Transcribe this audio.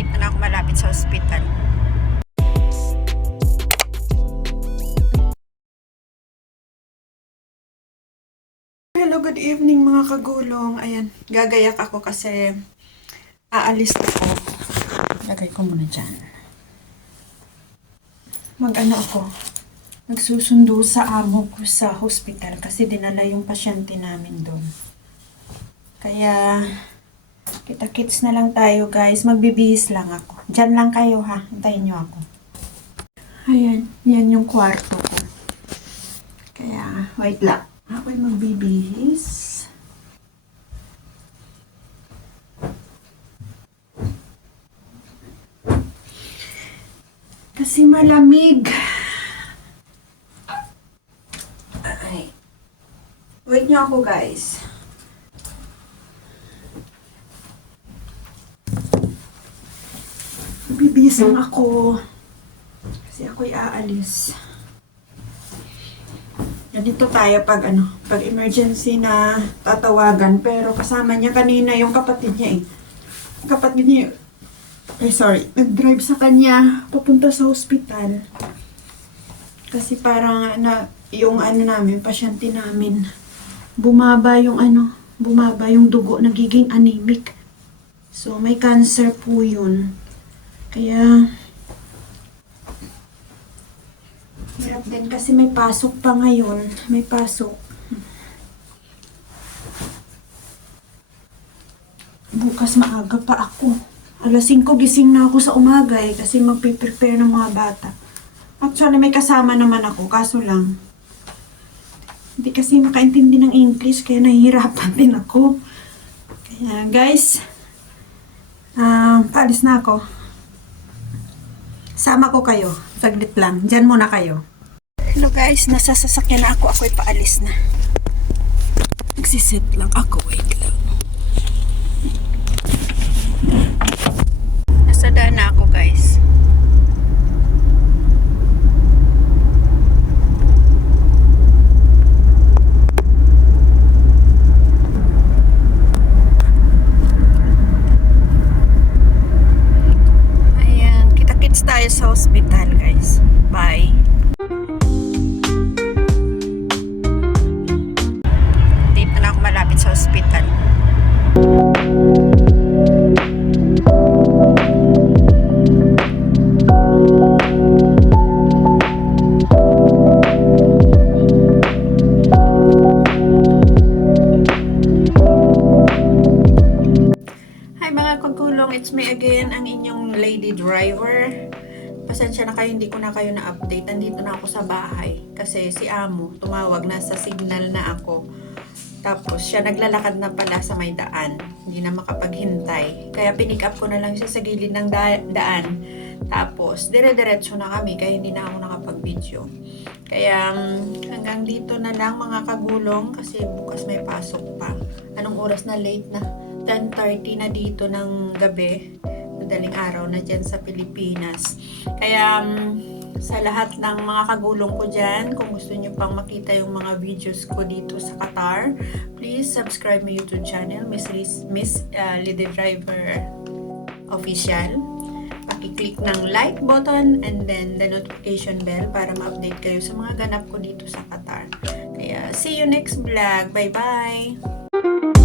Dito na ako malapit sa ospital. Hello, good evening mga kagulong. Ayan, gagayak ako kasi aalis ako. Lagay ko muna dyan. Mag-ano ako? Nagsusundo sa amo ko sa hospital kasi dinala yung pasyente namin doon. Kaya, kita-kits na lang tayo guys. Magbibihis lang ako. Diyan lang kayo ha. Hintayin nyo ako. Ayan, yan yung kwarto ko. Kaya, wait lang. Ako'y magbibihis. Kasi malamig. Ay. Wait nyo ako guys. Bibihis lang ako. Kasi ako'y aalis. Dito tayo pag pag emergency na tatawagan, pero kasama niya kanina yung kapatid niya eh. Kapatid niya, nag-drive sa kanya papunta sa hospital. Kasi parang yung namin, pasyente namin, bumaba yung dugo, nagiging anemic. So may cancer po yun. Kaya hirap din kasi may pasok pa ngayon. May pasok. Bukas maaga pa ako. Alas 5 gising na ako sa umaga kasi magpiprepare ng mga bata. Actually may kasama naman ako, kaso lang hindi kasi makaintindi ng English kaya nahihirapan din ako. Kaya guys, paalis na ako. Sama ko kayo. Saglit lang. Diyan muna kayo. Hello guys, nasa sasakyan na ako. Ako'y paalis na. Nagsiset lang ako. Wait lang. Nasa daan na ako guys. Ayan, kita-kits tayo sa hospital guys. Bye. Malapit sa ospital. Hi mga kagulong, it's me again, ang inyong lady driver. Pasensya na kayo, hindi ko na kayo na-update. Nandito na ako sa bahay kasi si Amo tumawag na sa signal na ako. Tapos, siya naglalakad na pala sa may daan. Hindi na makapaghintay. Kaya pinick up ko na lang siya sa gilid ng daan. Tapos, dire-diretso na kami. Kaya hindi na ako nakapag-video. Kaya, hanggang dito na lang mga kagulong. Kasi bukas may pasok pa. Anong oras na? Late na. 10:30 na dito ng gabi. Madaling araw na dyan sa Pilipinas. Kaya, sa lahat ng mga kagulong ko dyan, kung gusto nyo pang makita yung mga videos ko dito sa Qatar, please subscribe my YouTube channel, Miss Lady Driver Official. Paki-click ng like button and then the notification bell para ma-update kayo sa mga ganap ko dito sa Qatar. Kaya, see you next vlog. Bye-bye!